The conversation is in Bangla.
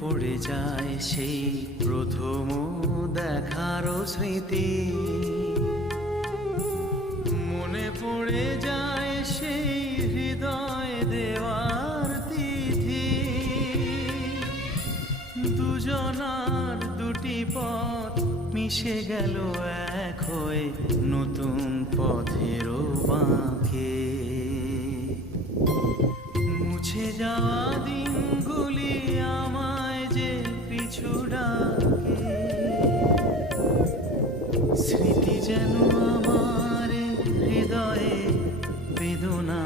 পড়ে যায় সেই প্রথম দেখারও স্মৃতি, মনে পড়ে যায় সেই হৃদয় দেওয়ার তিথি। দুজনার দুটি পথ মিশে গেল এক হয়ে নতুন পথেরও বাঁকে। মুছে যাওয়া দিনগুলি আমায় যে পিছু ডাকে, স্মৃতি যেন আমার হৃদয়ে বেদনা